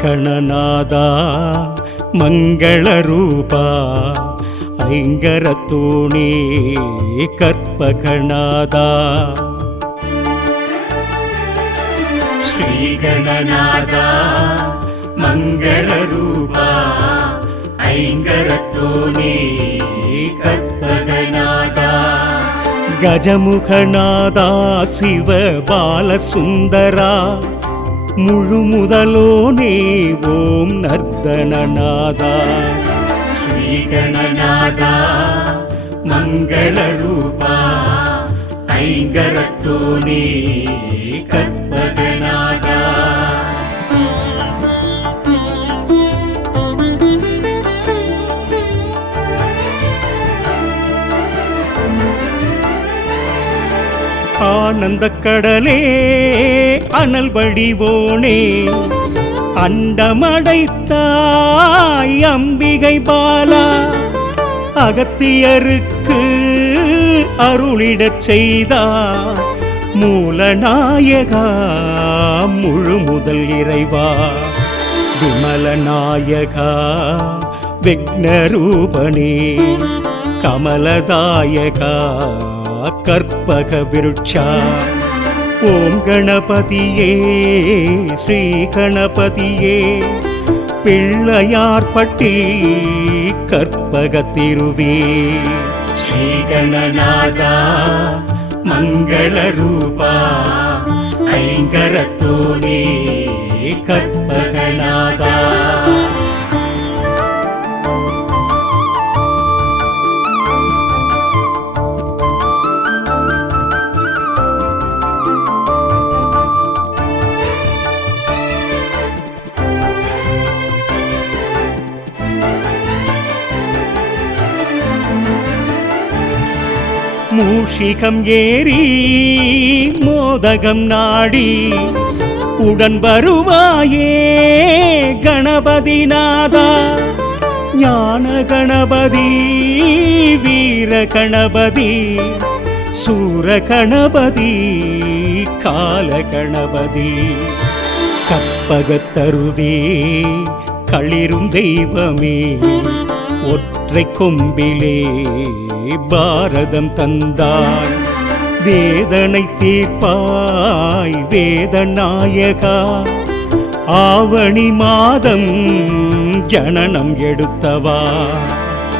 ಶ್ರೀಗಣನಾದ ಮಂಗಳರೂಪ ಐಂಗರತೋಣಿ ಕರ್ಪಗಣಾದ ಶ್ರೀಗಣನಾದ ಮಂಗಳರೂಪ ಐಂಗರತೋಣಿ ಕರ್ಪಗಣಾದ ಗಜಮುಖನಾದ ಶಿವ ಬಾಲಸುಂದರ முழுமுதலோனே ஓம் நர்தனநாதா ஸ்ரீகணநாதா மங்களரூபா ஐங்கரத்தோனே கற்பகநாதா ஆனந்த கடலே அனல் வடிவோனே அண்டமடைத்தாய் அம்பிகை பாலா அகத்தியருக்கு அருளிடச் செய்தார் மூலநாயகா முழுமுதல் இறைவா விமலநாயகா விக்னரூபனே கமலதாயகா கற்பக விருட்சா ஓம் கணபதியே ஸ்ரீ கணபதியே பிள்ளையார்பட்டி கற்பக திருவே ஸ்ரீகணநாதா மங்களரூபா ஐங்கரத்தோனே கற்பகநாதா மூஷிகம் ஏறி மோதகம் நாடி உடன் வருவாயே கணபதி நாதா ஞான கணபதி வீர கணபதி சூர கணபதி கால கணபதி கற்பகத்தருவே களிரும் தெய்வமே ஒற்றை கொம்பிலே பாரதம் தந்தாய் வேதனை தீர்ப்பாய் வேதநாயகா ஆவணி மாதம் ஜனனம் எடுத்தவா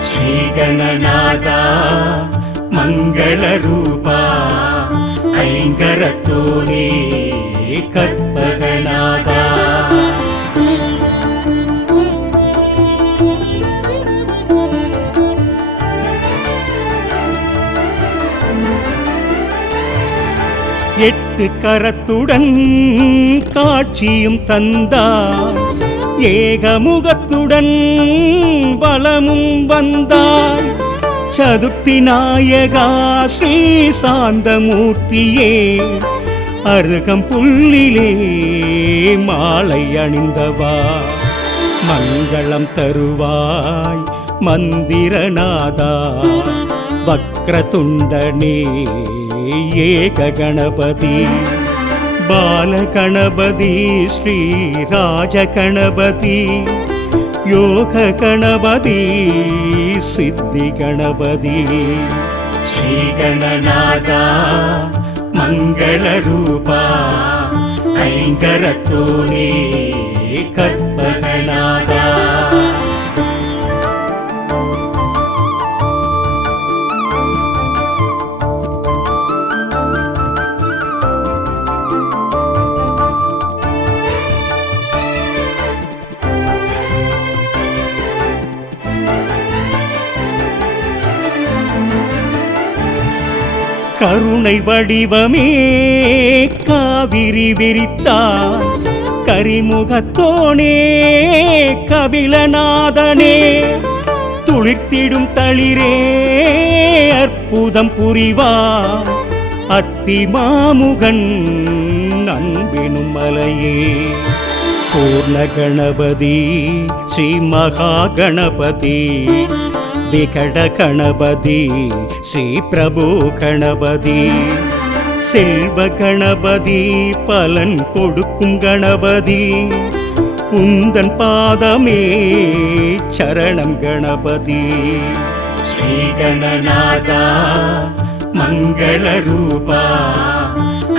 ஸ்ரீகணநாதா மங்களரூபா ஐங்கரத்தோனே கற்பகநாதா எட்டு கரத்துடன் காட்சியும் தந்தார் ஏகமுகத்துடன் பலமும் வந்தார் சதுர்த்தி நாயகா ஸ்ரீ சாந்தமூர்த்தியே அருகம் புல்லிலே மாலை அணிந்தவா மங்களம் தருவாய் மந்திரநாதா வக்ரதுண்டனே ஏக கணபதி பாலகணபதி ஸ்ரீ ராஜ கணபதி யோக கணபதி சித்தி கணபதி ஸ்ரீகணநாதா மங்களரூபா ஐங்கரத்தோனே கற்பகநாதா கருணை வடிவமே காவிரி விரித்தார் கரிமுகத்தோனே கபிலநாதனே துளிர்த்திடும் தளிரே அற்புதம் புரிவார் அத்தி மாமுகன் அன்பினும் மலையே பூர்ண கணபதி ஸ்ரீ மகா கணபதி விகட கணபதி ஸ்ரீ பிரபு கணபதி செல்வ கணபதி பலன் கொடுக்கும் கணபதி உந்தன் பாதமே சரணம் கணபதி. ஸ்ரீ கணநாதா மங்கள ரூபா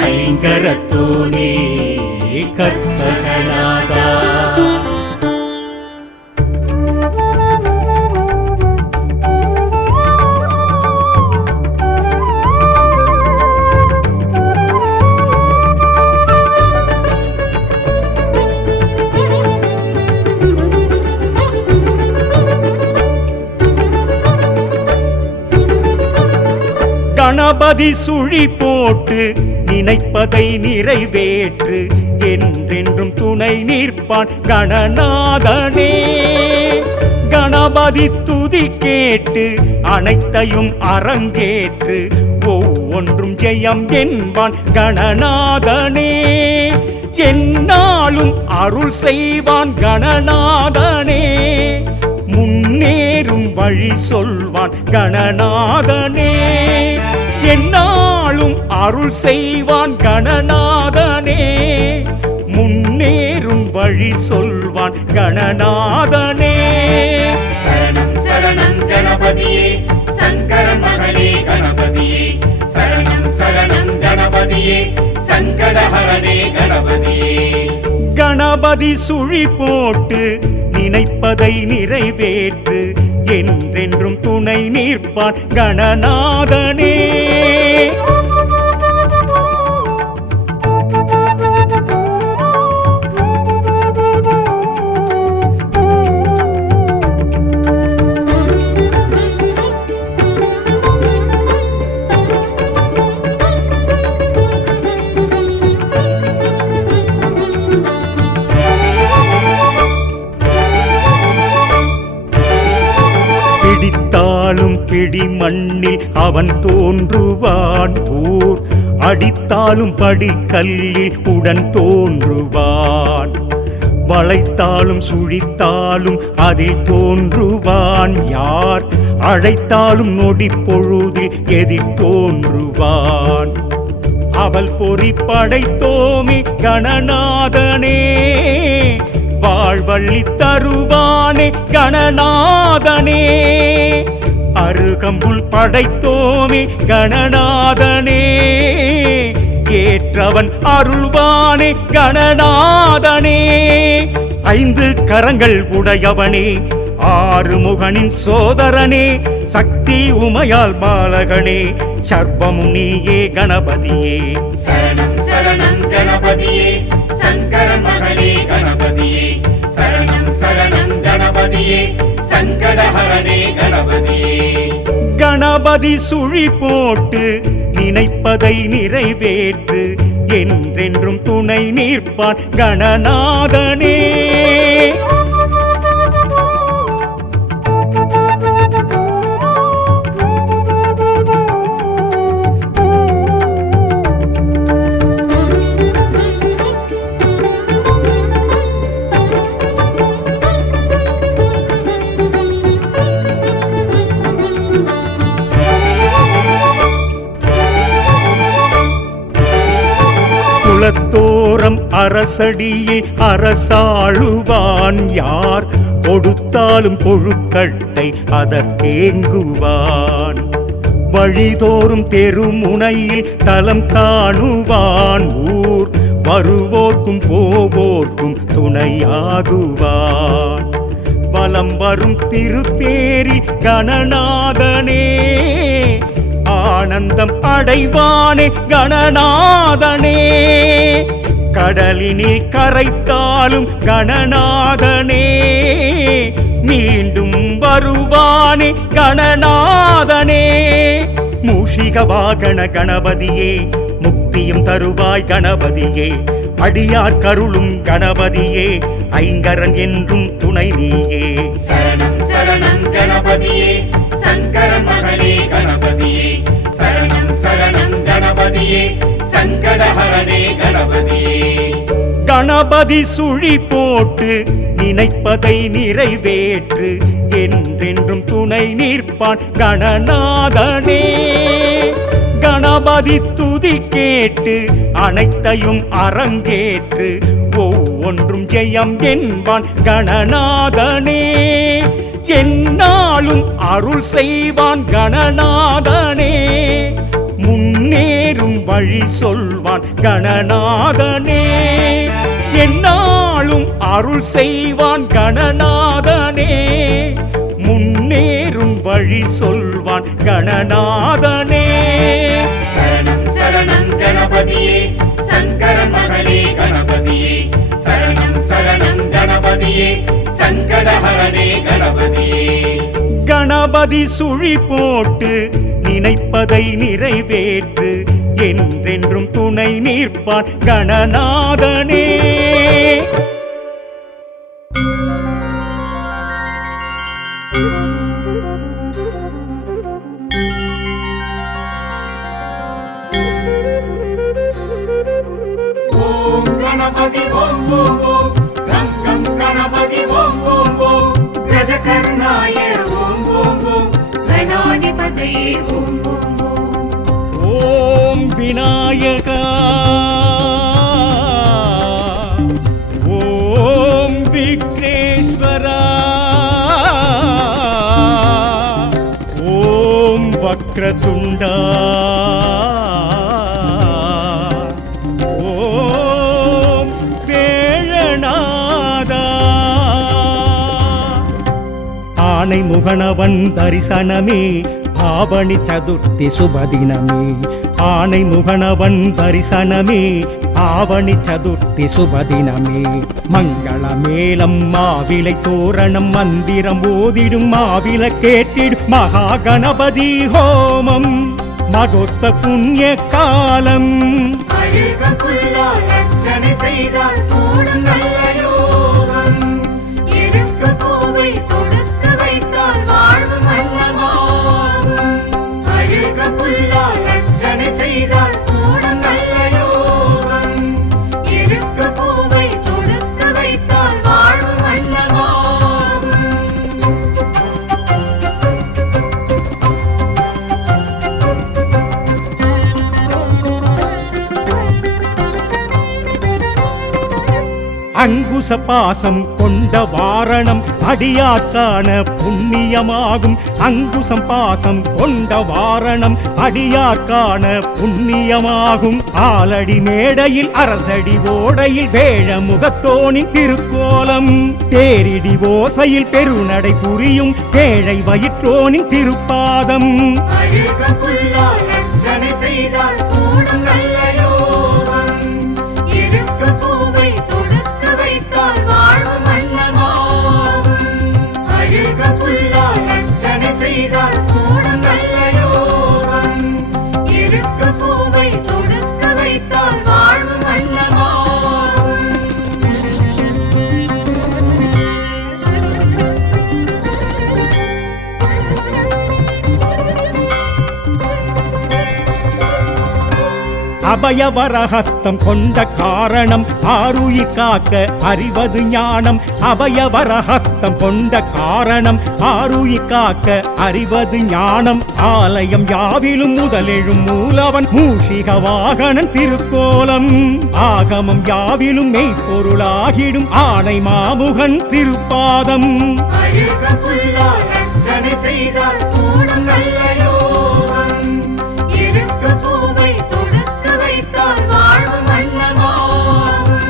ஐங்கரத்தோனே கற்பகநாதா. கணபதி சுழி போட்டு நினைப்பதை நிறைவேற்று என்றென்றும் துணை நிற்பான் கணநாதனே. கணபதி துதி கேட்டு அனைத்தையும் அரங்கேற்று ஒவ்வொன்றும் ஜெயம் என்பான் கணநாதனே. என்னாலும் அருள் செய்வான் கணநாதனே. முன்னேறும் வழி சொல்வான் கணநாதனே. என்னாலும் அருள் செய்வான் கணநாதனே. முன்னேறும் வழி சொல்வான் கணநாதனே. சரணம் சரணம் கணபதியே சங்கரன் மகனே கணபதியே. சரணம் சரணம் கணபதியே சங்கடஹரனே கணபதியே. கணபதி சுழி போட்டு நினைப்பதை நிறைவேற்று என்றென்றும் துணை நிற்பான் கணநாதனே. பிடித்தாலும் பிடி மண்ணில் அவன் தோன்றுவான். ஊர் அடித்தாலும் படிக்கல்லில் உடன் தோன்றுவான். வளைத்தாலும் சுழித்தாலும் அதில் தோன்றுவான். யார் அழைத்தாலும் நொடி பொழுதில் எதிர் தோன்றுவான். அவள் பொறி படைத்தோமே கணநாதனே. வாழ்வள்ளி தருவானே கணநாதனே. அருகம்புல் படைத்தோமே கணநாதனே. ஏற்றவன் அருள்வானே கணநாதனே. 5 கரங்கள் உடையவனே ஆறுமுகனின் சோதரனே. சக்தி உமையால் பாலகனே சர்வமும் நீயே கணபதியே. சரணம் சரணம் கணபதியே சங்கரன் மகனே கணபதியே. சரணம் சரணம் கணபதியே சங்கடஹரனே கணபதியே. கணபதி சுழி போட்டு நினைப்பதை நிறைவேற்று என்றென்றும் துணை நிற்பான் கணநாதனே. குலத்தோரம் அரசடியில் அரசாளுவான். யார் கொடுத்தாலும் கொழுக்கட்டை அதற்கேங்குவான். வழிதோறும் தெருமுனையில் தலம் காணுவான். ஊர் வருவோர்க்கும் போவோர்க்கும் துணையாகுவான். வலம் வரும் திருத்தேரி கணநாதனே. ஆனந்தம் அடைவானே கணநாதனே. கடலினில் கரைத்தாலும் கணநாதனே. மீண்டும் வருவானே கணநாதனே. மூஷிக வாகன கணபதியே முக்தியும் தருவாய் கணபதியே. அடியார் கருளும் கணபதியே ஐங்கரன் என்றும் துணை நீயே. சரணம் சரணம் கணபதியே சங்கரன் மகனே கணபதியே. சரணம் சரணம் கணபதியே சங்கடஹரனே கணபதியே. கணபதி சுழி போட்டு நினைப்பதை நிறைவேற்று என்றென்றும் துணை நிற்பான் கணநாதனே. கணபதி துதி கேட்டு அனைத்தையும் அரங்கேற்று ஒவ்வொரு ஒன்றும் ஜெயம் என்பான் கணநாதனே. என்னாலும் அருள் செய்வான் கணநாதனே. முன்னேறும் வழி சொல்வான் கணநாதனே. என்னாலும் அருள் செய்வான் கணநாதனே. முன்னேறும் வழி சொல்வான் கணநாதனே. சரணம் சரணம் கணபதியே சங்கரன் மகனே கணபதியே. சரணம் சரணம் கணபதியே சங்கடஹரனே கணபதியே. கணபதி சுழி போட்டு நினைப்பதை நிறைவேற்று என்றென்றும் துணை நிற்பான் கணநாதனே. ஓம் கணபதி ஓம் ஓம் ஓம் கங்கம் கணபதி ஓம் ஓம் ஓம் கஜகர்ணாய ஓம் ஓம் ஓம் கணாதிபதியே ஓம் ஓம் ஓம். ஓம் விநாயகா ஓம் விக்னேஸ்வரா ஓம் வக்ரதுண்டா ஓம் வேழநாதா. ஆனை முகனவன் தரிசனமே ஆவணி சதுர்த்தி சுபதினமே. ஆனை முகனவன் தரிசனமே ஆவணி சதுர்த்தி சுபதினமே. மங்கள மேளம் மாவிலை தோரணம் மந்திரம் ஓதிடும் மாவில கேட்டிடும் மகா கணபதி ஹோமம் மகோஸ்த புண்ணிய காலம். அருக புல்லால் அர்ச்சனை செய்தால் கூடும் நல்ல யோகம். இருக்க பூவை தொடுத்து வைத்தால் வாழ்வு மன்னமாகும். அருக புல்லால் அர்ச்சனை செய்தால் கூடும் நல்ல யோகம். இருக்க பூவை தொடுத்து வைத்தால் வாழ்வு மன்னமாகும். அங்குச பாசம் கொண்ட வாரணம் அடியாக்கான புண்ணியமாகும். அங்குசம் பாசம் கொண்ட வாரணம் அடியாக்கான புண்ணியமாகும். ஆலடி மேடையில் அரசடி ஓடையில் வேழ முகத்தோனின் திருக்கோலம். தேரிடி ஓசையில் பெருநடை புரியும் வேழை வயிற்றோனின் திருப்பாதம். அருக புல்லால் அர்ச்சனை செய்தால் கூடும் நல்ல யோகம். இருக்க பூவை தொடுத்து வைத்தால் வாழ்வு மன்னமாகும். அருக புல்லால் அர்ச்சனை செய்தால் கூடும் நல்ல யோகம். இருக்க பூவை தொடுத்து வைத்தால் வாழ்வு மன்னமாகும். அபயவரஹஸ்தம் கொண்ட காரணம் ஆருயிர் காக்க அறிவது ஞானம். அபயவரஹஸ்தம் கொண்ட காரணம் ஆருயிர் காக்க அறிவது ஞானம். ஆலயம் யாவிலும் முதலெழும் மூலவன் மூஷிக வாகனன் திருக்கோலம். ஆகமம் யாவிலும் மெய்ப்பொருளாகிடும் ஆணை மாமுகன் திருப்பாதம். அருக புல்லால் அர்ச்சனை செய்தால் கூடும் நல்ல யோகம். இருக்க பூவை தொடுத்து வைத்தால் வாழ்வு மன்னமாகும்.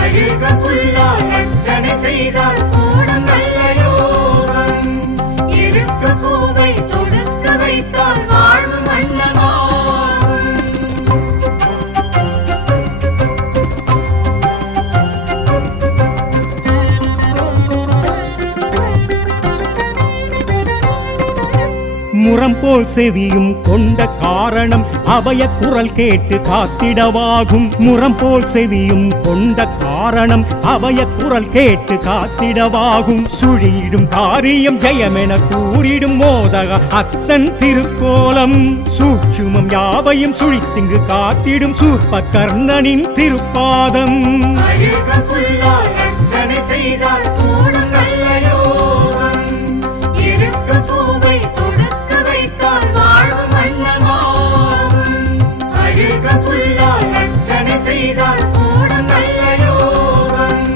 அருக புல்லால் அர்ச்சனை செய்தால் கூடும் நல்ல யோகம். இருக்க பூவை தொடுத்து வைத்தால் வாழ்வு மன்னமாகும். முரம் போல் செவியும் கொண்ட காரணம் அபய குரல் கேட்டு காத்திடவாகும். முரம் போல் செவியும் கொண்ட காரணம் அபய குரல் கேட்டு காத்திடவாகும். சுழியிடும் காரியம் ஜெயமென கூறிடும் மோதக அஸ்தன் திருக்கோலம். சூட்சுமம் யாவையும் சுழிச்சிங்கு காத்திடும் சூர்ப கர்ணனின் திருப்பாதம். அருக புல்லால் அர்ச்சனை செய்தால் கூடும் நல்ல யோகம். இருக்க பூவை தொடுத்து வைத்தால் வாழ்வு மன்னமாகும். அருக புல்லால் அர்ச்சனை செய்தால் கூடும் நல்ல யோகம்.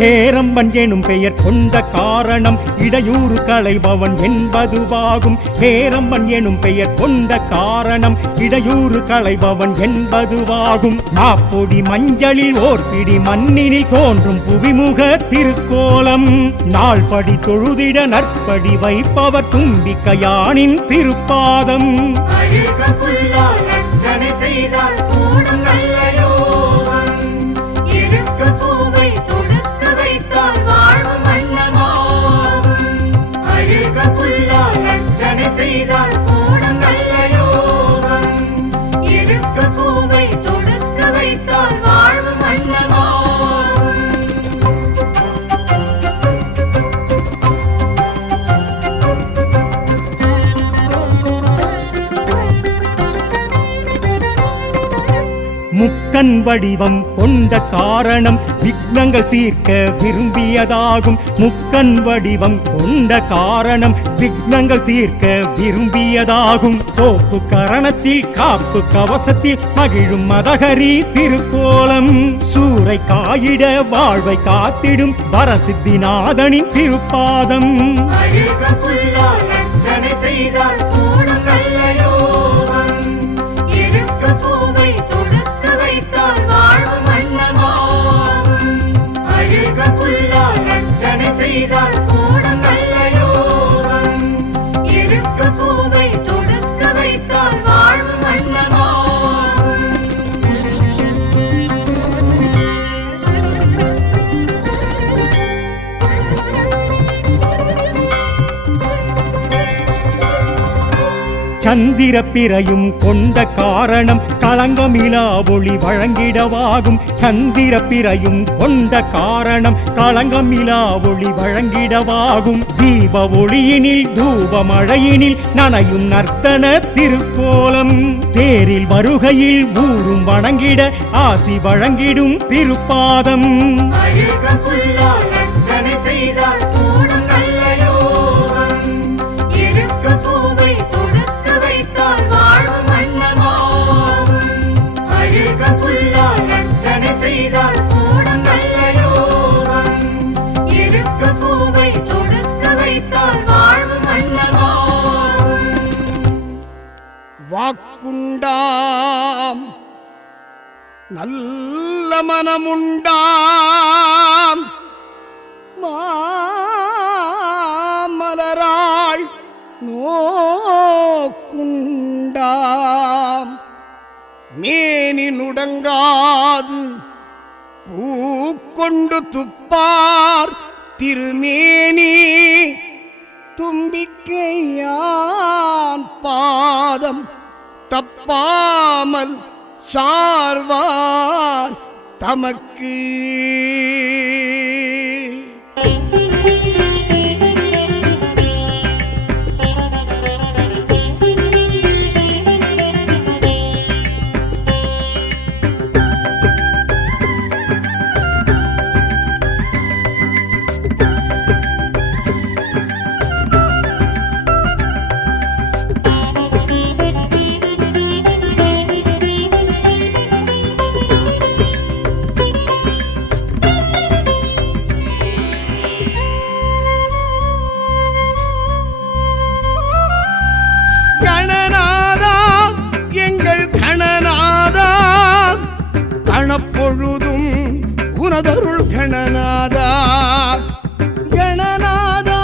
ஹேரம்பன் எனும் பெயர் கொண்ட காரணம் இடையூறு களைபவன் என்பதுவாகும். ஹேரம்பன் எனும் பெயர் கொண்ட காரணம் இடையூறு களைபவன் என்பதுவாகும். மாப்பொடி மஞ்சளில் ஓர் பிடி மண்ணினில் தோன்றும் புவிமுக திருக்கோலம். நாள்படி தொழுதிட நற்படி வைப்பவர் தும்பிக்கையானின் திருப்பாதம். அழுக புல்லால் அர்ச்சனை செய்தால் கூடும் நல்ல யோகம். இருக்க பூவை தொடுத்து வைத்தால் வாழ்வு மன்னமாகும். அழுக புல்லால் அர்ச்சனை செய்தால் கூடும் நல்ல யோகம். இருக்க பூவை தொடுத்து வைத்தால் வாழ்வு மன்னமாகும். முக்கண் வடிவம் கொண்ட காரணம் விக்னங்கள் தீர்க்க விரும்பியதாகும். முக்கண் வடிவம் கொண்ட காரணம் விக்னங்கள் தீர்க்க விரும்பியதாகும். கோப்பு கரணத்தில் காப்பு கவசத்தில் மகிழும் மதகரி திருக்கோலம். சூறை காயிட வாழ்வை காத்திடும் வரசித்திநாதனின் திருப்பாதம். அழுக புல்லால் அர்ச்சனை செய்தால் கூடும் நல்ல யோகம். இருக்க பூவை தொடுத்து வைத்தால் வாழ்வு மன்னமாகும். அழுக புல்லால் அர்ச்சனை செய்தால் கூடும் நல்ல யோகம். இருக்க பூவை தொடுத்து வைத்தால் வாழ்வு மன்னமாகும். சந்திர பிறையும் கொண்ட காரணம் களங்கமிலா ஒளி வழங்கிடவாகும். சந்திர பிறையும் கொண்ட காரணம் களங்கமிலா ஒளி வழங்கிடவாகும். தீப ஒளியினில் தூப மழையினில் நனையும் நர்த்தன திருக்கோலம். தேரில் வருகையில் ஊரும் வணங்கிட ஆசி வழங்கிடும் திருப்பாதம். அழுக புல்லால் அர்ச்சனை செய்தால் கூடும் நல்ல யோகம். இருக்க பூவை தொடுத்து வைத்தால் வாழ்வு மன்னமாகும். அழுக புல்லால் அர்ச்சனை செய்தால் கூடும் நல்ல யோகம். இருக்க பூவை தொடுத்து வைத்தால் வாழ்வு மன்னமாகும். வாக்குண்டாம் நல்ல மனமுண்டாம் மாமலராள் நோக்குண்டாம். மேனி நுடங்காது பூக்கொண்டு துப்பார் திருமேனி. தும்பிக்கையான் பாதம் தப்பாமல் சார்வார் தமக்கு. கணப்பொழுதும் உனதருள் கணநாதா. கணநாதா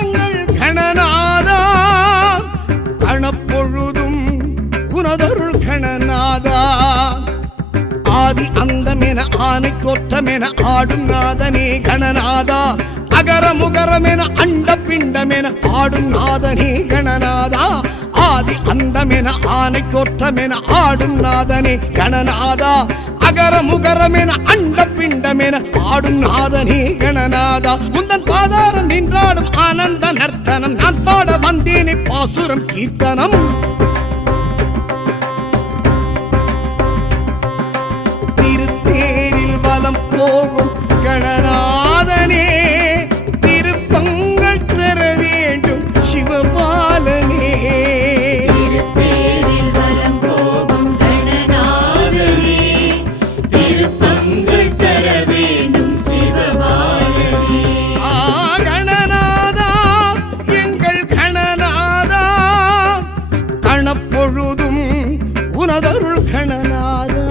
எங்கள் கணநாதா. கணப்பொழுதும் உனதருள் கணநாதா. ஆதி அந்தமென ஆனை தோற்றமென ஆடும் நாதனே கணநாதா. அகர முகரமென அண்ட பிண்டமென ஆடும் நாதனே கணநாதா. ஆதி அந்தமென ஆனை தோற்றமென ஆடும் நாதனே கணநாதா. அகர முகரமென அண்ட பிண்டமென ஆடும் நாதனே கணநாதா. முந்தன் பாதாரம் நின்றாடும் ஆனந்த நர்த்தனம் நான் பாட வந்தேனே பாசுரம் கீர்த்தனம். திருத்தேரில் வலம் போகும் கணநாதனே. திருப்பங்கள் தர வேண்டும் சிவபாலனே. திருத்தேரில் வலம் போகும் கணநாதனே. திருப்பங்கள் தர வேண்டும் சிவபாலனே. உனதருள் கணநாதா.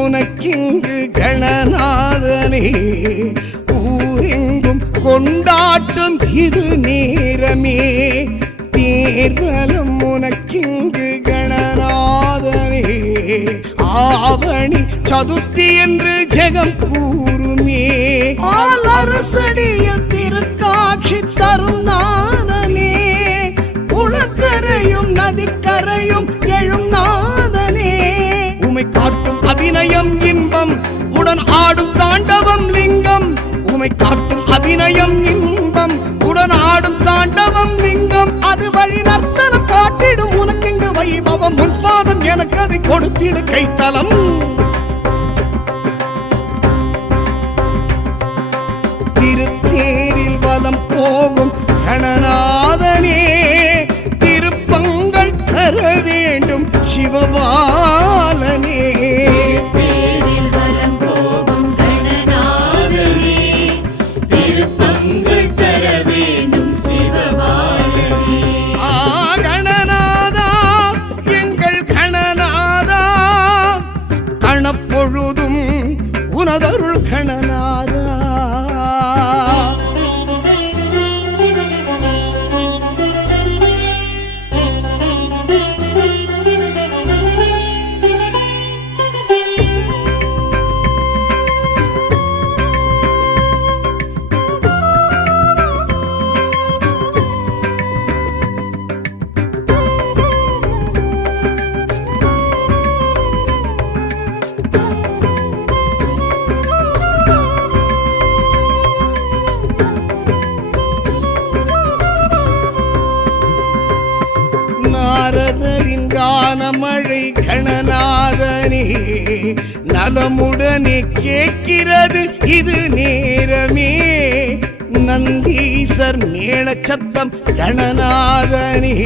உனக்கிங்கு கணநாதனே ஊரெங்கும் கொண்டாட்டம் இது நேரமே. தேர்வலம் உனக்கிங்கு கணநாதனே ஆவணி சதுர்த்தி என்று ஜெகம் கூறுமே. ஆலரசடியில் திருக்காட்சி தரும் நாதனே உலக்கரையும் நதிக்கரையும் எழும் நாதனே. உமை காட்டும் அபிநயம் இன்பம் உடன் ஆடும் தாண்டவம் லிங்கம். உமை காட்டும் அபிநயம் இன்பம் உடன் ஆடும் தாண்டவம் லிங்கம். அது வழி நர்த்தனம் காட்டிடும் உனக்கெங்கு வைபவம். முன்பாதம் எனக்கு அதை கொடுத்திடு கைத்தலம். திருத்தேரில் வலம் போகும் கணநாதனே திருப்பங்கள் தர வேண்டும் சிவபாலனே. தேரில் வலம் போகும் கணநாதனே திருப்பங்கள் தர வேண்டும் சிவபாலனே. கணநாதா எங்கள் கணநாதா கணப்பொழுதும் உனதருள் கணநாதா. நாரதரின் கானமழை கணநாதனே நலமுடனே கேட்கிறது இது நேரமே. நந்தீசர் மேளச்சத்தம் கணநாதனே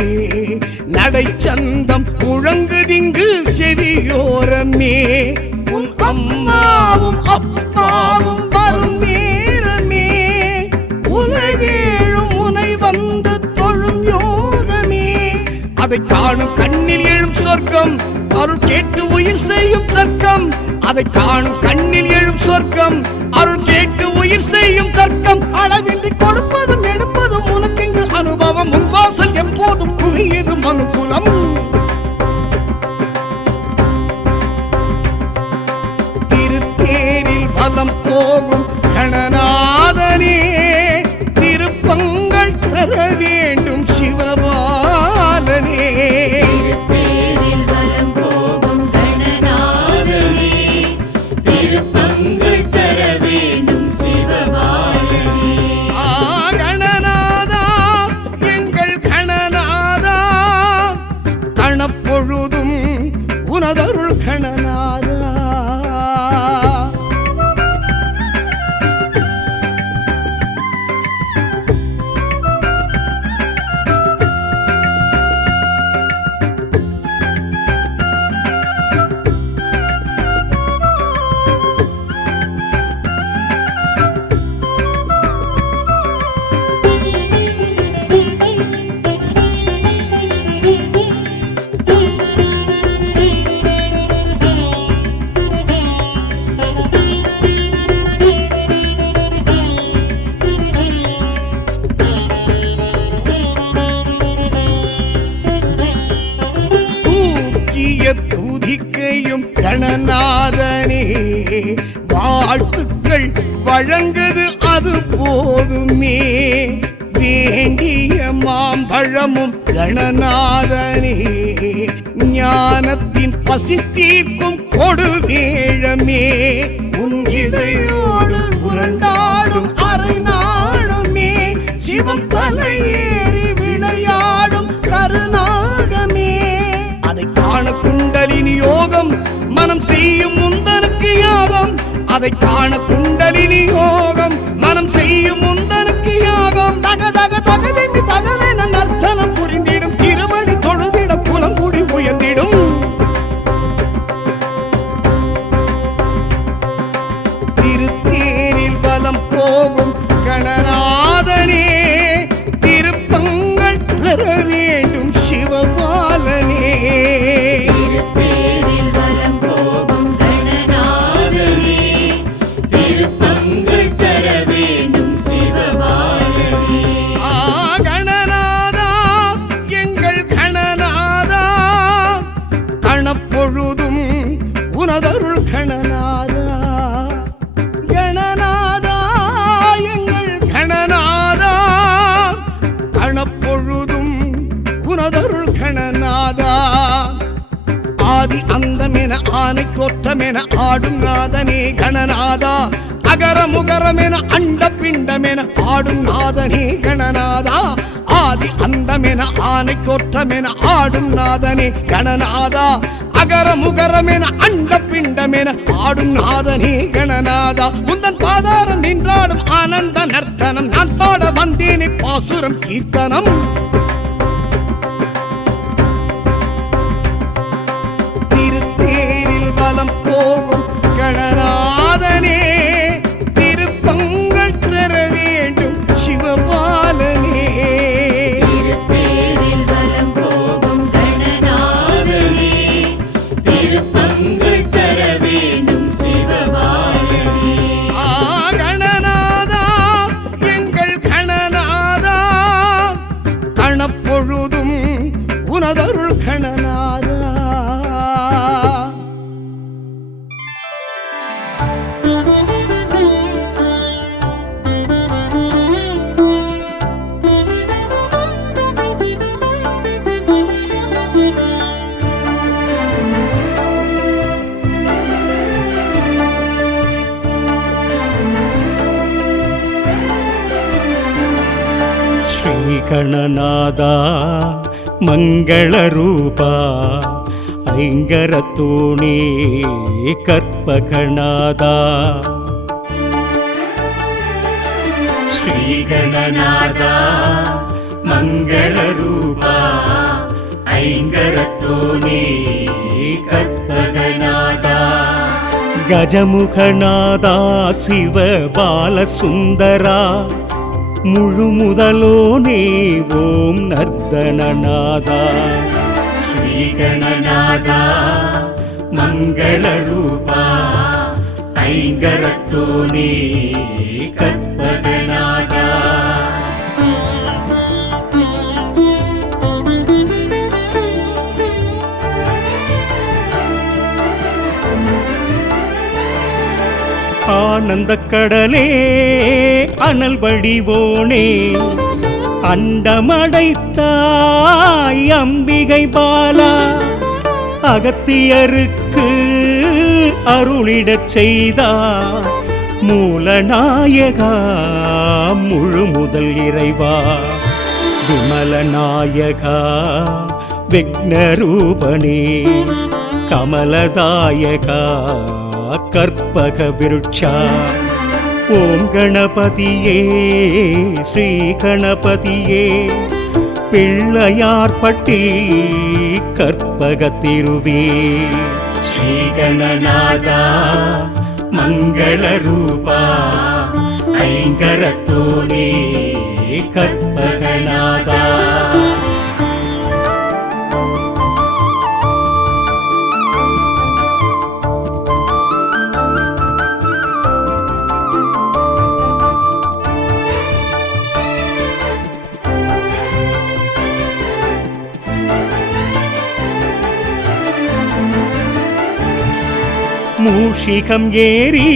நடைச்சந்தம் முழங்குதிங்கு செவியோரமே. உன் அம்மாவும் அப்பாவும் வரும் நேரமே உலகேழும் உனை வந்து தொழும் யோகமே. அதை காணும் கண்ணில் எழும் சொர்க்கம் அருள் கேட்டு உயிர் செய்யும் தர்க்கம். அதை காணும் கண்ணில் எழும் சொர்க்கம் அருள் கேட்டு உயிர் செய்யும் தர்க்கம். அளவின்றி கொடுப்பதும் எடுப்பதும் உனக்கெங்கு அனுபவம். முன்வாசல் எப்போதும் குவியது மனுக்குலம். திருத்தேரில் வலம் போகும் கணநாதனே திருப்பங்கள் தர வேண்டும் சிவபாலனே. தேரில் வலம் போகும் கணநாதனே திருப்பங்கள் தர வேண்டும் சிவபாலனே. கணநாதா எங்கள் கணநாதா கணப்பொழுதும் உனதருள் கணநாதா. துதிக்கையும் கணநாதனே வாழ்த்துக்கள் வழங்குது அது போதுமே. வேண்டிய மாம்பழமும் கணநாதனே ஞானத்தின் பசி தீர்க்கும் கொடுவேழமே உன் இடையோடு உருண்டாடும் அரை நாளுமே சிவம் தலையேறி விளையாடும் கருநாகமே அதை காண குண்டலினி யோகம் மனம் செய்யும் முந்தனுக்கு யாகம் அதை காண குண்டலினி யோகம் மனம் செய்யும் முந்தனுக்கு யாகம் தக தக தகதிமி தகவென நர்த்தனம் புரிந்திடும் திருமணி தொழுதிட குலம் கூடி உயர்ந்திடும் திருத்தேரில் வலம் போகும் கணநாதனே திருப்பங்கள் தர வேண்டும் சிவபாலனே திருத்தேரில் வலம் போகும் கணநாதனே திருப்பங்கள் தர வேண்டும் சிவபாலனே கணநாதா எங்கள் கணநாதா கணப்பொழுதும் உனதருள் கணநாதா கணநாதா எங்கள் கணநாதா கணப்பொழுதும் உனதருள் கணநாதா ஆதி அந்தமென ஆனை கோற்றமென ஆடும் நாதனே கணநாதா அகர முகரமென அண்ட பிண்டமென ஆடும் நாதனே கணநாதா ஆதி அந்தமென ஆனை கோற்றமென ஆடும் நாதனே கணநாதா அகர முகரமென அண்ட பிண்டமென ஆடும் நாதனே கணநாதா முந்தன் பாதாரம் நின்றாடும் ஆனந்த நர்த்தனம் நான் பாட வந்தேனே பாசுரம் கீர்த்தனம் திருத்தேரில் வலம் போகும் கணநாதனே திருப்பங்கள் தர வேண்டும் சிவபாலனே திருத்தேரில் வலம் போகும் கணநாதனே திருப்பங்கள் தர வேண்டும் சிவபாலனே கணநாதா எங்கள் கணநாதா கணப்பொழுதும் உனதருள் கணநாதா ಶ್ರೀಗಣನಾದ ಮಂಗಳರೂಪ ಐಂಗರತೋಣಿ ಕರ್ಪಗಣಾದ ಶ್ರೀಗಣನಾದ ಮಂಗಳರೂಪ ಐಂಗರತೋಣಿ ಕರ್ಪಗಣಾದ ಗಜಮುಖನಾದ ಶಿವ ಬಾಲಸುಂದರ ಮುಳುಮುದಲೋನೇ ಓಂ ನರ್ದನನಾದ ಶ್ರೀಗಣನಾದ ಮಂಗಳರೂಪ ಐಂಗರತೋಣಿ ಕರ್ಪಗಣಾದ ஆனந்த கடலே அனல் வடிவோனே அண்டமடைத்தாய் அம்பிகை பாலா அகத்தியருக்கு அருளிடச் செய்தார் மூலநாயகா முழு முதல் இறைவா விமலநாயகா விக்னரூபனே கமலதாயகா கற்பக விருட்சா ஓம் கணபதியே ஸ்ரீ கணபதியே பிள்ளையார்பட்டி கற்பக திருவே ಶ್ರೀಗಣನಾದ ಮಂಗಳರೂಪ ಐಂಗರತೋಣಿ ಕರ್ಪಗಣಾದ மூஷிகம் ஏறி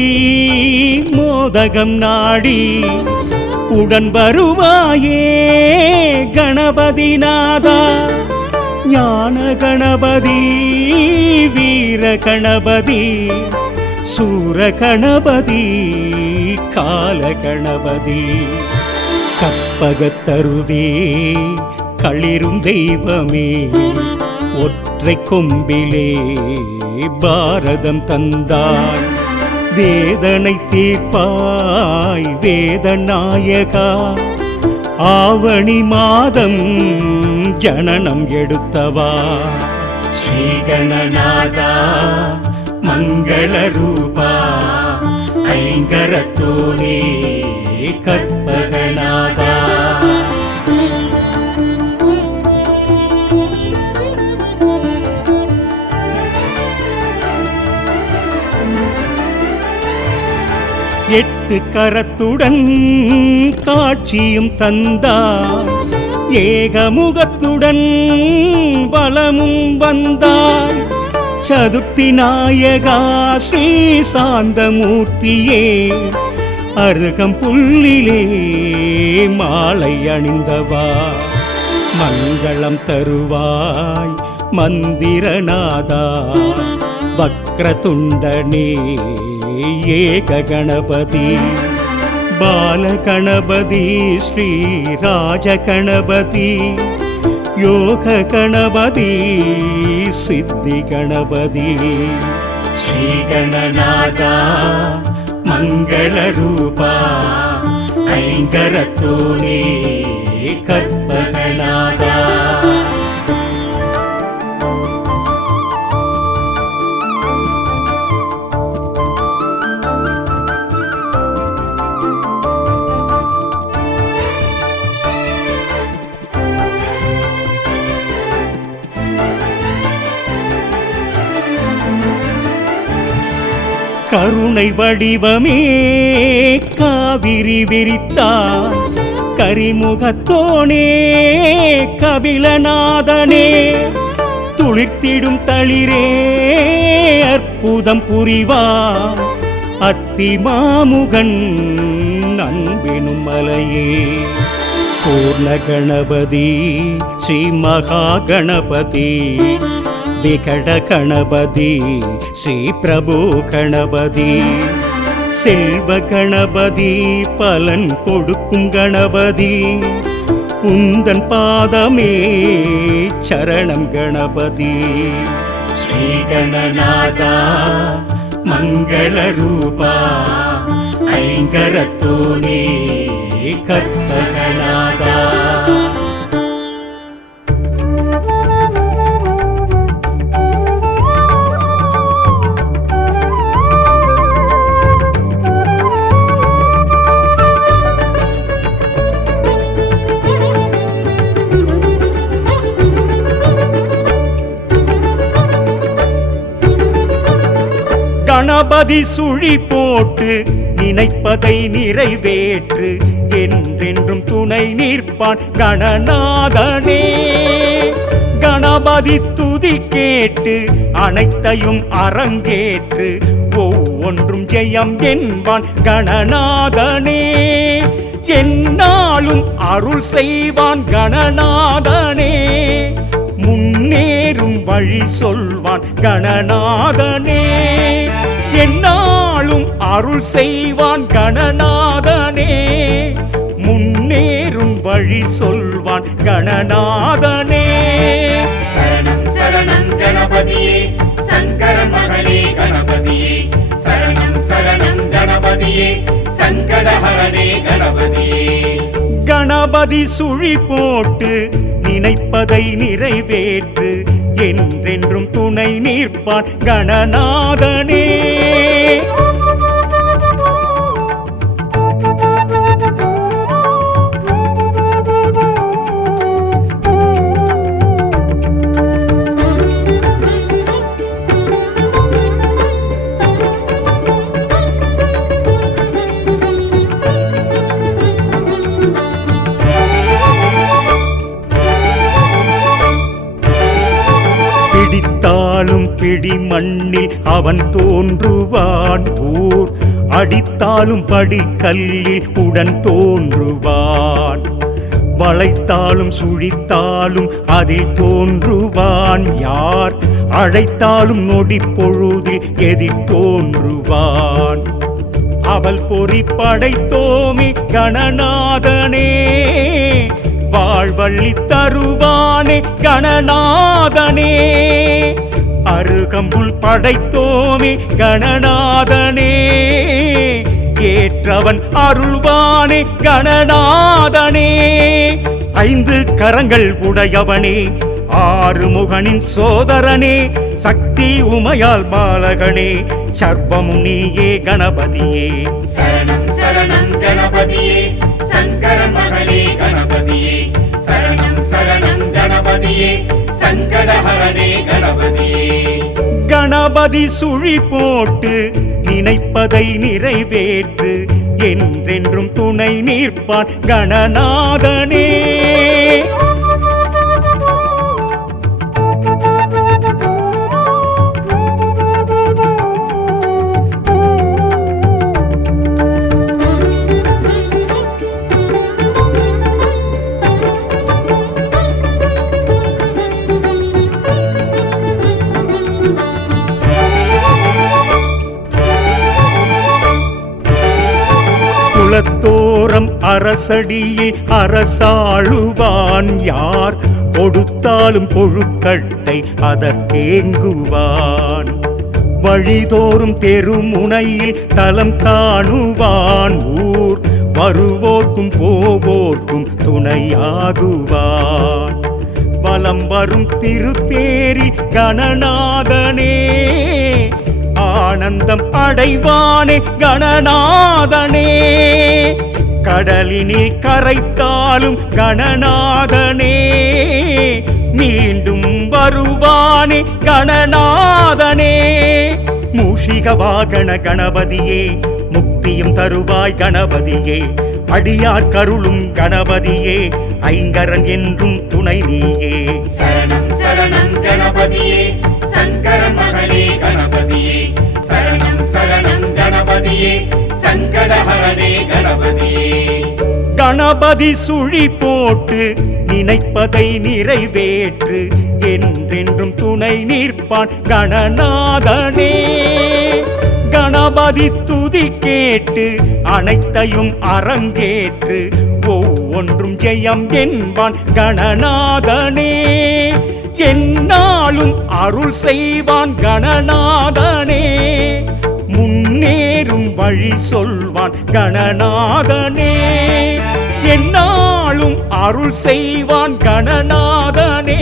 மோதகம் நாடி உடன் வருவாயே கணபதி நாதா. ஞான கணபதி, வீர கணபதி, சூர கணபதி, கால கணபதி. கற்பகத்தருவே களிரும் தெய்வமே, ஒற்றை கொம்பிலே பாரதம் தந்தாய். வேதனை தீர்ப்பாய் வேதநாயகா, ஆவணி மாதம் ஜனனம் எடுத்தவா. ஸ்ரீகணநாதா மங்கள ரூபா, ஐங்கரத்தோனே கற்பகநாதா. எட்டு கரத்துடன் காட்சியும் தந்தார், ஏகமுகத்துடன் பலமும் வந்தாய். சதுர்த்தி நாயகா ஸ்ரீ சாந்தமூர்த்தியே, அருகம் புல்லிலே மாலை அணிந்தவா. மங்களம் தருவாய் மந்திரநாதா, வக்ரதுண்டனே ஏக கணபதி. பாலகணபதி ஸ்ரீ ராஜ கணபதி, யோக கணபதி சித்தி கணபதி. ஸ்ரீகணநாதா மங்கள ரூபா, ஐங்கரத்தோனே கற்பகநாதா. கருணை வடிவமே காவிரி விரித்தார், கரிமுகத்தோனே கபிலநாதனே. துளிர்த்திடும் தளிரே அற்புதம் புரிவார், அத்தி மாமுகன் அன்பினும் மலையே. பூர்ண கணபதி ஸ்ரீ மகா கணபதி, விகட கணபதி ஸ்ரீ பிரபு கணபதி. செல்வ கணபதி பலன் கொடுக்கும் கணபதி, உந்தன் பாதமே சரணம் கணபதி. ஸ்ரீகணநாதா மங்கள ரூபா, ஐங்கரத்தோனே கற்பகநாதா. கணபதி சுழி போட்டு நினைப்பதை நிறைவேற்று, என்றென்றும் துணை நிற்பான் கணநாதனே. கணபதி துதி கேட்டு அனைத்தையும் அரங்கேற்று, ஒவ்வொன்றும் ஜெயம் என்பான் கணநாதனே. என்னாலும் அருள் செய்வான் கணநாதனே, முன்னேறும் வழி சொல்வான் கணநாதனே. என்னாலும் அருள் செய்வான் கணநாதனே, முன்னேறும் வழி சொல்வான் கணநாதனே. சரணம் சரணம் கணபதியே, சங்கரன் மகனே கணபதியே. சரணம் சரணம் கணபதியே, சங்கடஹரனே கணபதியே. கணபதி சுழி போட்டு நினைப்பதை நிறைவேற்று, என்றென்றும் துணை நிற்பான் கணநாதனே. பிடித்தாலும் பிடி மண்ணில் அவன் தோன்றுவான், ஊர் அடித்தாலும் படிக்கல்லில் உடன் தோன்றுவான் வளைத்தாலும் சுழித்தாலும் அதில் தோன்றுவான் யார் அழைத்தாலும் நொடி பொழுதில் எதிர் தோன்றுவான் அவள் பொறி படைத்தோமே கணநாதனே வாழ்வள்ளி தருவானே கணநாதனே அருகம்புல் படைத்தோமே கணநாதனே ஏற்றவன் அருள்வானே கணநாதனே ஐந்து கரங்கள் உடையவனே ஆறுமுகனின் சோதரனே சக்தி உமையால் பாலகனே சர்வமும் நீயே கணபதியே சரணம் சரணம் கணபதியே சங்கர மகளே கணபதியே சரணம் சரணம் கணபதியே சங்கடஹரனே கணபதியே கணபதி சுழி போட்டு நினைப்பதை நிறைவேற்று என்றென்றும் துணை நிற்பான் கணநாதனே குலத்தோரம் அரசடியில் அரசாளுவான் யார் கொடுத்தாலும் கொழுக்கட்டை அதற்கேங்குவான் வழிதோறும் தெருமுனையில் தலம் காணுவான் ஊர் வருவோர்க்கும் போவோர்க்கும் துணையாகுவான் வலம் வரும் திருத்தேரி கணநாதனே ஆனந்தம் அடைவானே கணநாதனே கடலினில் கரைத்தாலும் கணநாதனே மீண்டும் வருவானே கணநாதனே மூஷிக வாகன கணபதியே முக்தியும் தருவாய் கணபதியே அடியார் கருளும் கணபதியே ஐங்கரன் என்றும் துணை நீயே சரணம் சரணம் கணபதியே சங்கர மகளே கணபதியே சரணம் சரணம் கணபதியே சங்கடஹரனே கணபதியே கணபதி சுழி போட்டு நினைப்பதை நிறைவேற்று என்றென்றும் துணை நிற்பான் கணநாதனே கணபதி துதி கேட்டு அனைத்தையும் அரங்கேற்று ஒவ்வொன்றும் ஜெயம் என்பான் கணநாதனே என்னாலும் அருள் செய்வான் கணநாதனே முன்னேறும் வழி சொல்வான் கணநாதனே என்னாலும் அருள் செய்வான் கணநாதனே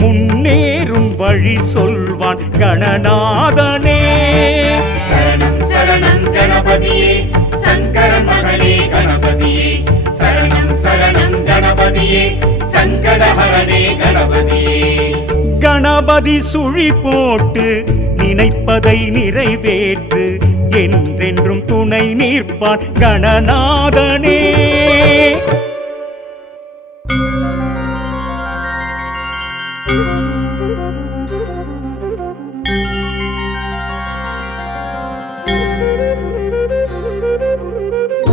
முன்னேறும் வழி சொல்வான் கணநாதனே சரணம் சரணம் கணபதியே சங்கர மகளே கணபதியே சரணம் சரணம் கணபதியே சங்கடஹரனே கணபதியே கணபதி சுழி போட்டு நினைப்பதை நிறைவேற்று என்றென்றும் துணை நிற்பான் கணநாதனே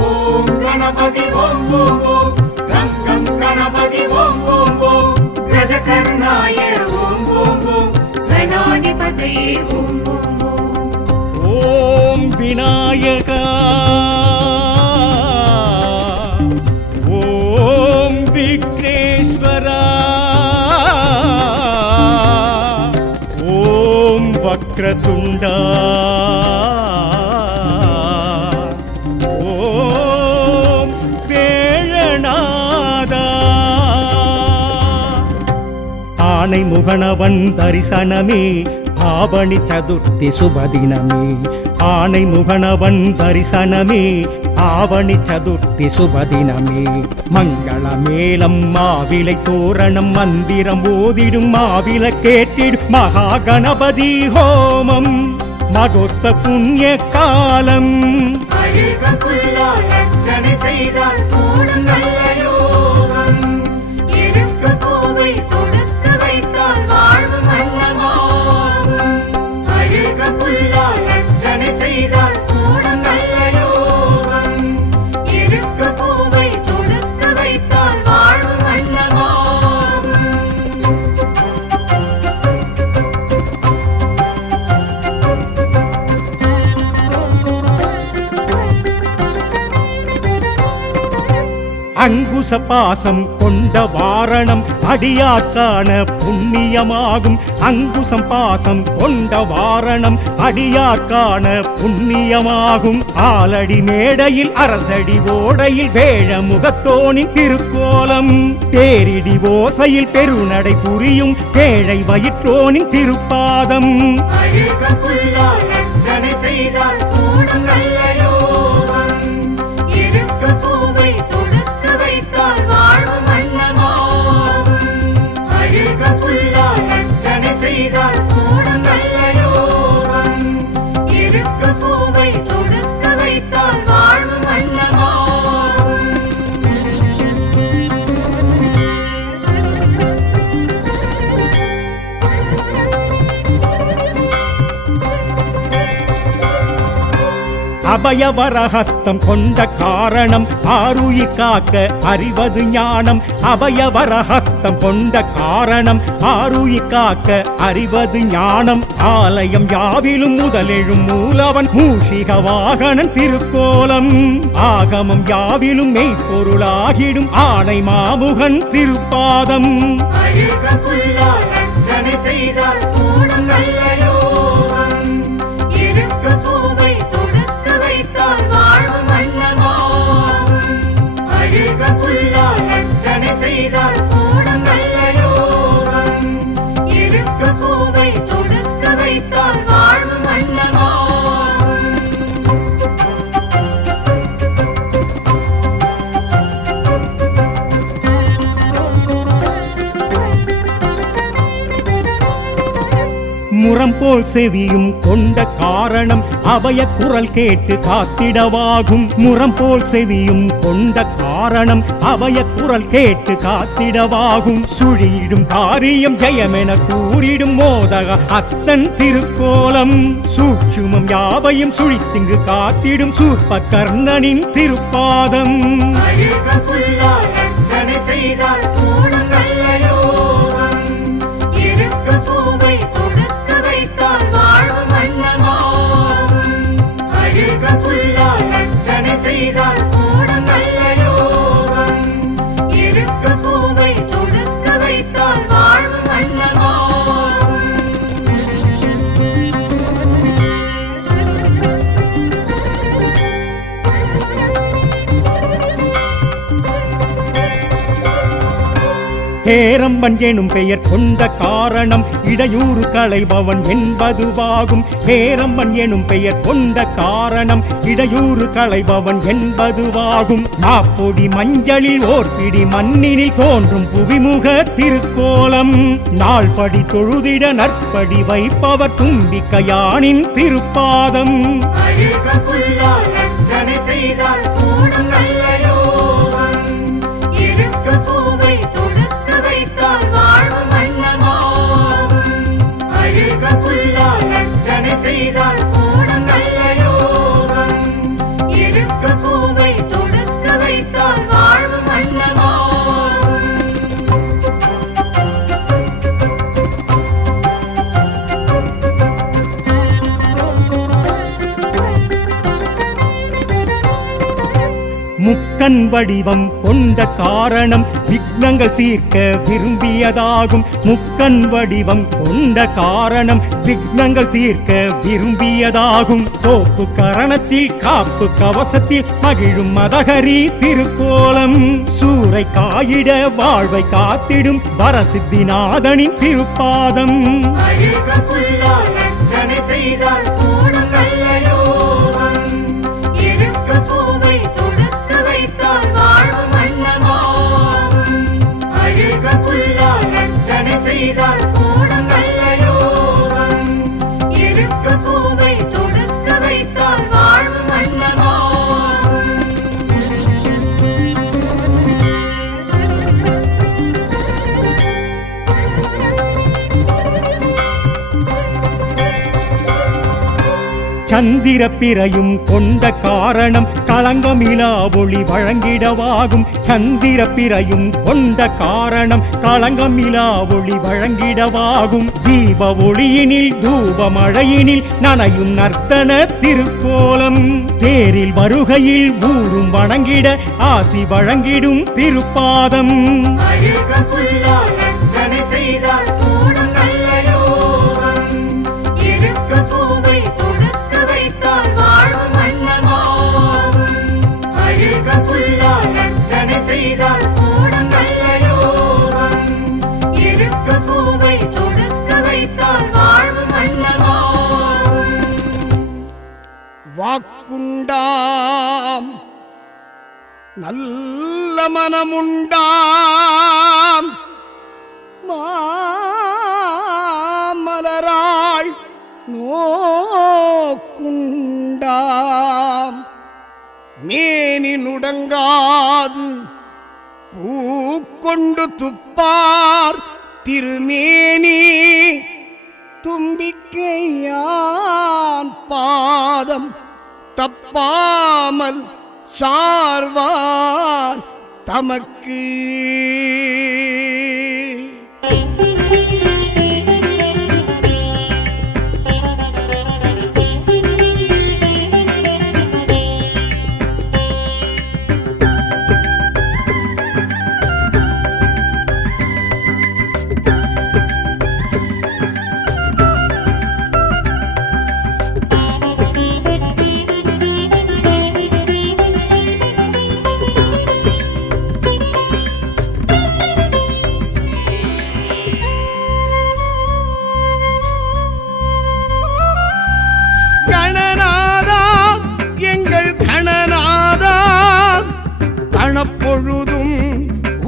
ஓம் கணபதி ஓம் ஓம் ஓம் கங்கம் கணபதி ஓம் ஓம் ஓம் கஜகர்ணாய ஓம் ஓம் ஓம் கணாதிபதியே ஓம் ஓம் ஓம் ஓம் விநாயகா ஓம் விக்னேஸ்வரா ஓம் வக்ரதுண்டா ஓம் வேழநாதா ஆனை முகனவன் தரிசனமே ஆவணி சதுர்த்தி சுபதினமே ஆனை முகனவன் தரிசனமே ஆவணி சதுர்த்தி சுபதினமே மங்கள மேளம் மாவிலை தோரணம் மந்திரம் ஓதிடும் மாவில கேட்டிடும் மகா கணபதி ஹோமம் மகோஸ்த புண்ணிய காலம் அருக புல்லால் அர்ச்சனை செய்தால் கூடும் நல்ல யோகம் இருக்க பூவை கொடுத்து வைத்தால் வாழ்வு மன்னமாகும் அருக புல்லால் அர்ச்சனை செய்தால் கூடும் அங்குச பாசம் கொண்ட வாரணம் அடியார்க்கான புண்ணியமாகும். அங்குசம் பாசம் கொண்ட வாரணம் அடியார்க்கான புண்ணியமாகும். ஆலடி மேடையில் அரசடி ஓடையில் வேழ முகத்தோனின் திருக்கோலம். பேரிடி ஓசையில் பெருநடை புரியும் ஏழை வயிற்றோனின் திருப்பாதம். அழுக புல்லால் அர்ச்சனை செய்தால் கூடும் நல்ல யோகம். இருக்க பூவை தொடுத்து வைத்தால் வாழ்வு மன்னமாகும். அழுக புல்லால் அர்ச்சனை செய்தால் கூடும் நல்ல யோகம். இருக்க பூவை தொடுத்து வைத்தால் வாழ்வு மன்னமாகும். அபயவரஹஸ்தம் கொண்ட காரணம் ஆருயிர் காக்க அறிவது ஞானம். அபயவரஹஸ்தம் கொண்ட காரணம் ஆருயிர் காக்க அறிவது ஞானம். ஆலயம் யாவிலும் முதலெழும் மூலவன் மூஷிக வாகனன் திருக்கோலம். ஆகமம் யாவிலும் மெய்ப்பொருளாகிடும் ஆணை மாமுகன் திருப்பாதம். அழுக புல்லால் அர்ச்சனை செய்தால் கூடும் நல்ல யோகம். இருக்க பூவை தொடுத்து வைத்தால் வாழ்வு மன்னமாகும். அழுக புல்லால் அர்ச்சனை செய்தால் கூடும் நல்ல யோகம். இருக்க பூவை தொடுத்து வைத்தால் வாழ்வு மன்னமாகும். முரம் போல் செவியும் கொண்ட காரணம் அபய குரல் கேட்டு காத்திடவாகும். முரம் போல் செவியும் கொண்ட காரணம் அபய குரல் கேட்டு காத்திடவாகும். சுழியிடும் காரியம் ஜெயமென கூறிடும் மோதக அஸ்தன் திருக்கோலம். சூட்சுமம் யாவையும் சுழித்திங்கு காத்திடும் சூர்ப கர்ணனின் திருப்பாதம். அழுக புல்லால் அர்ச்சனை செய்தால் கூடும் நல்ல யோகம். இருக்க பூவை தொடுத்து வைத்தால் வாழ்வு மன்னமாகும். அழுக புல்லால் அர்ச்சனை செய்தால் கூடும் நல்ல யோகம். இருக்க பூவை தொடுத்து வைத்தால் வாழ்வு மன்னமாகும். ஹேரம்பன் எனும் பெயர் கொண்ட காரணம் இடையூறு களைபவன் என்பதுவாகும். ஹேரம்பன் எனும் பெயர் கொண்ட காரணம் இடையூறு களைபவன் என்பதுவாகும். நாப்பொடி மஞ்சளில் ஓர் பிடி மண்ணினில் தோன்றும் புவிமுக திருக்கோலம். நாள்படி தொழுதிட நற்படி வைப்பவர் தும்பிக்கையானின் திருப்பாதம். அழுக புல்லால் அர்ச்சனை செய்தால் கூடும் நல்ல யோகம். இருக்க பூவை தொடுத்து வைத்தால் வாழ்வு மன்னமாகும். அழுக புல்லால் அர்ச்சனை செய்தால் கூடும் நல்ல யோகம். இருக்க பூவை தொடுத்து வைத்தால் வாழ்வு மன்னமாகும். முக்கன் வடிவம் கொண்ட காரணம் விக்னங்கள் தீர்க்க விரும்பியதாகும். முக்கன் வடிவம் கொண்ட காரணம் விக்னங்கள் தீர்க்க விரும்பியதாகும். தோப்பு கரணத்தில் காப்பு கவசத்தில் மகிழும் மதகரி திருக்கோலம். சூறை காயிட வாழ்வை காத்திடும் வரசித்திநாதனின் திருப்பாதம். அழுக புல்லால் அர்ச்சனை செய்தால் கூடும் நல்ல யோகம். இருக்க பூவை தொடுத்து வைத்தால் வாழ்வு மன்னமாகும். அழுக புல்லால் அர்ச்சனை செய்தால் கூடும் நல்ல யோகம். இருக்க பூவை தொடுத்து வைத்தால் வாழ்வு மன்னமாகும். சந்திர பிறையும் கொண்ட காரணம் களங்கமிலா ஒளி வழங்கிடவாகும் சந்திர பிறையும் கொண்ட காரணம் களங்கமிலா ஒளி வழங்கிடவாகும் தீப ஒளியினில் தூப மழையினில் நனையும் நர்த்தன திருக்கோலம் தேரில் வருகையில் ஊரும் வணங்கிட ஆசி வழங்கிடும் திருப்பாதம் அழுக புல்லால் அர்ச்சனை செய்தால் கூடும் நல்ல யோகம். இருக்க பூவை தொடுத்து வைத்தால் வாழ்வு மன்னமாகும். அழுக புல்லால் அர்ச்சனை செய்தால் கூடும் நல்ல யோகம். இருக்க பூவை தொடுத்து வைத்தால் வாழ்வு மன்னமாகும். வாக்குண்டாம் நல்ல மனமுண்டாம் மாமலராள் நோக்குண்டாம் மேனி நுடங்காது பூக்கொண்டு துப்பார் திருமேனி தும்பிக்கையான் பாதம் தப்பாமல் சார்வார் தமக்கு கணப்பொழுதும்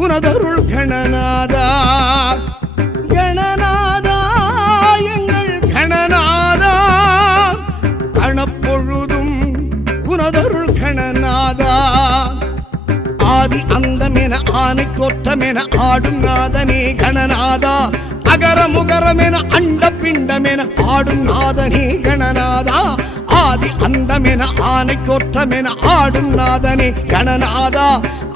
உனதருள் கணநாதா கணநாதா எங்கள் கணநாதா கணப்பொழுதும் உனதருள் கணநாதா ஆதி அந்தமென ஆனை தோற்றமென ஆடும் நாதனே கணநாதா அகர முகரமென அண்ட பிண்டமென ஆடும் நாதனே கணநாதா ஆதி அந்தமென ஆனை தோற்றமென ஆடும் நாதனே கணநாதா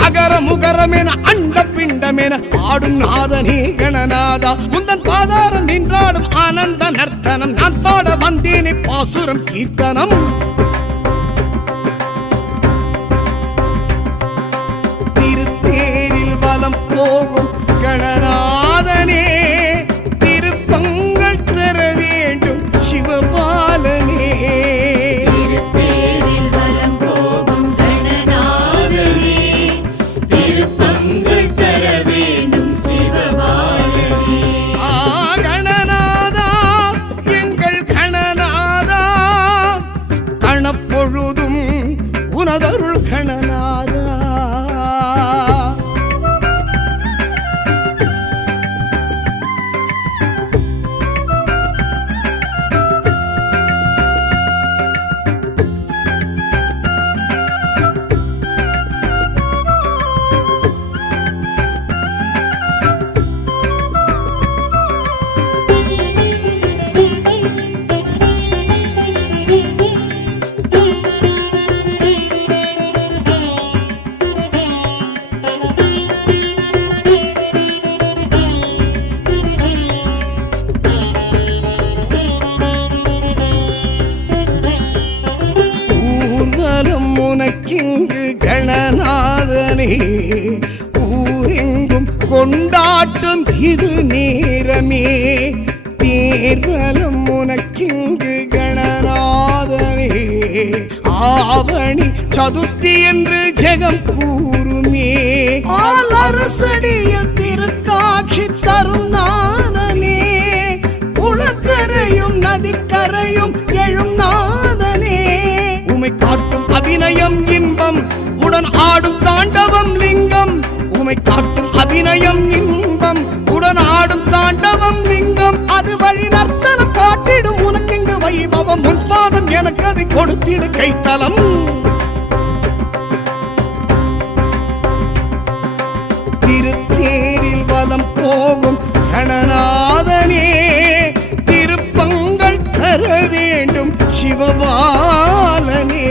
அகர முகரமென அண்ட பிண்டமென ஆடும் நாதனே கணநாதா முந்தன் பாதாரம் நின்றாடும் ஆனந்த நர்த்தனம் நான் பாட வந்தேனே பாசுரம் கீர்த்தனம் திருத்தேரில் வலம் போகும் கணநாதனே திருப்பங்கள் தர வேண்டும் சிவபாலனே திருத்தேரில் வலம் போகும் கணநாதனே திருப்பங்கள் தர வேண்டும் சிவபாலனே கணநாதா எங்கள் கணநாதா கணப்பொழுதும் உனதருள் கணநாதா உனக்கிங்கு கணநாதனே ஊரெங்கும் கொண்டாட்டம் இது நேரமே தேர்வலம் உனக்கிங்கு கணநாதனே ஆவணி சதுர்த்தி என்று ஜெகம் கூறுமே ஆலரசடியில் திருக்காட்சி தரும் நாதனே குளக்கரையும் நதிக்கரையும் எழும் நாதனே உமை காட்டும் அபிநயம் இன்பம் உடன் ஆடும் தாண்டவம் லிங்கம் உமை காட்டும் அபிநயம் இன்பம் உடன் ஆடும் தாண்டவம் லிங்கம் அது வழி நர்த்தனம் காட்டிடும் உனக்கெங்கு வைபவம் முன்பாதம் எனக்கு அதை கொடுத்திடு கைத்தலம் திருத்தேரில் வலம் போகும் கணநாதனே திருப்பங்கள் தர வேண்டும் சிவபாலனே.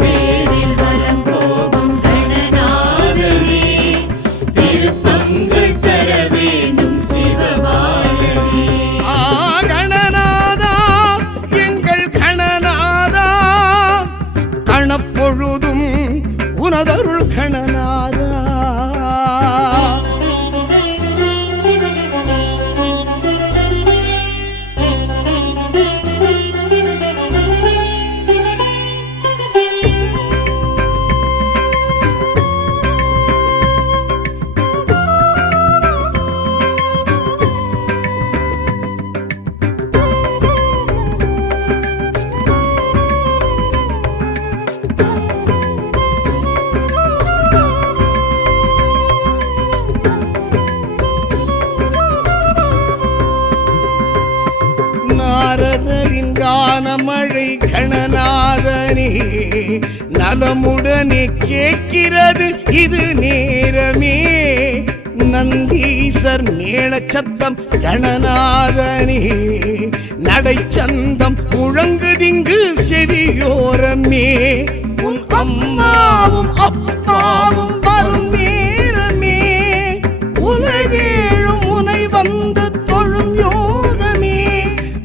தேரில் வலம் போகும் கணநாதனே, திருப்பங்கள் தர வேண்டும் சிவபாலனே. கணநாதா எங்கள் கணநாதா, கணப்பொழுதும் உனதருள் கணநாதா. நாரதரின் கானமழை கணநாதனே, நலமுடனே கேட்கிறது இது நேரமே. நந்தீசர் மேளச்சத்தம் கணநாதனே, நடைச்சந்தம் முழங்குதிங்கு செவியோரமே. உன் அம்மாவும் அப்பாவும் வரும் நேரமே, உலகேழும் உனை வந்து தொழும் யோகமே.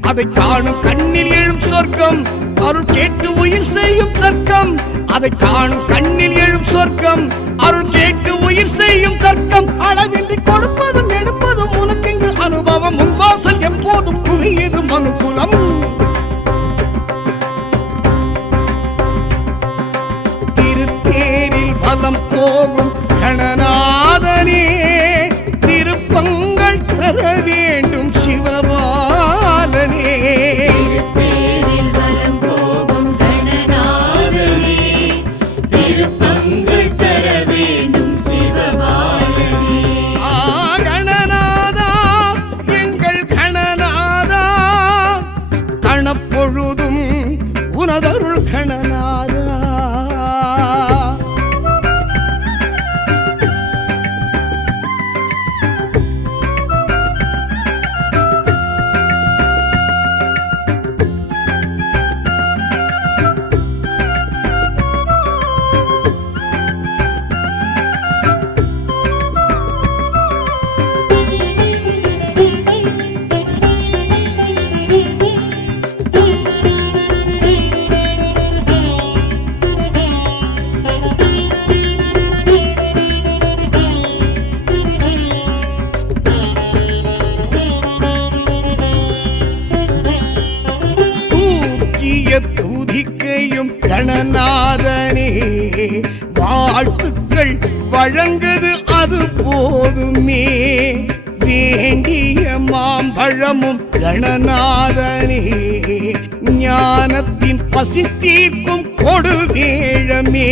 அதை காணும் கண்ணில் எழும் சொர்க்கம், அருள் கேட்டு உயிர் செய்யும் தர்க்கம். அதை காணும் கண்ணில் எழும் சொர்க்கம், அருள் கேட்டு உயிர் செய்யும் தர்க்கம். அளவின்றி கொடுப்பதும் எடுப்பதும் உனக்கெங்கு அனுபவம். முன்வாசல் எப்போதும் குவியதும் அனுகூலம். திருத்தேரில் வலம் போகும் கணநாதனே, திருப்பங்கள் தர வேண்டும் சிவபாலனே. திருத்தேரில் வலம் போகும் கணநாதனே, திருப்பங்கள் தர வேண்டும் சிவபாலனே. கணநாதா எங்கள் கணநாதா, கணப்பொழுதும் உனதருள் கணநாதா. துதிக்கையும் கணநாதனே, வாழ்த்துக்கள் வழங்குது அது போதுமே. வேண்டிய மாம்பழமும் கணநாதனே, ஞானத்தின் பசி தீர்க்கும் கொடுவேழமே.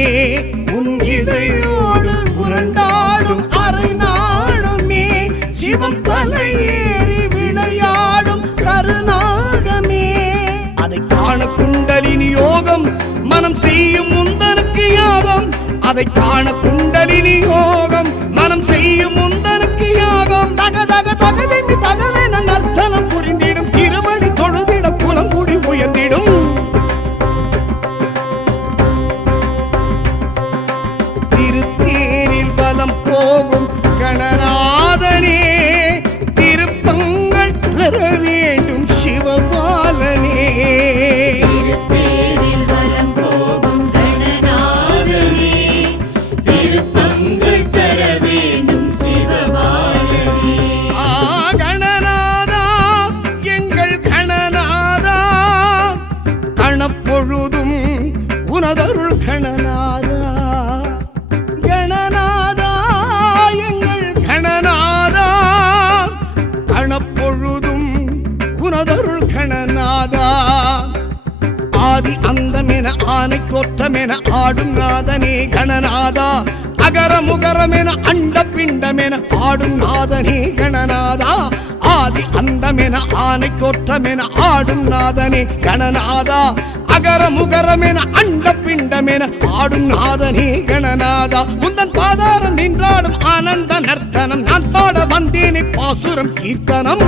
உன் இடையோடு உருண்டாடும் அரை நாளுமே, சிவம் தலையேறி விளையாடும் கருநாகமே. அதை காண குண்டலினி யோகம், மனம் செய்யும் முந்தனுக்கு யாகம். அதை காண குண்டலினி யோகம், மனம் செய்யும் முந்தனுக்கு யாகம். தக தக தகதென்று தகவென நர்த்தனம் புரிந்திடும், திருமணி தொழுதிட குலம் கூடி உயர்ந்திடும். திருத்தேரில் வலம் போகும் கணநாதனே, திருப்பங்கள் தர வேண்டும் சிவபாலனே. திருத்தேரில் வலம் போகும் கணநாதனே, திருப்பங்கள் தர வேண்டும் சிவபாலனே. கணநாதா எங்கள் கணநாதா, கணப்பொழுதும் உனதருள் கணநாதா. கணநாதா எங்கள் கணநாதா, கணப்பொழுதும் உனதருள் கணநாதா. ஆதி அந்தமென ஆனை கோற்றமென ஆடும் நாதனே கணநாதா. அகர முகரமென அண்ட பிண்டமென ஆடும் நாதனே கணநாதா. ஆதி அந்தமென ஆனை கோற்றமென ஆடும் நாதனே கணநாதா. அகர முகரமென அண்ட பிண்டமென ஆடும் நாதனே கணநாதா. முந்தன் பாதாரம் நின்றாடும் ஆனந்த நர்த்தனம், நான் பாட வந்தேனே பாசுரம் கீர்த்தனம்.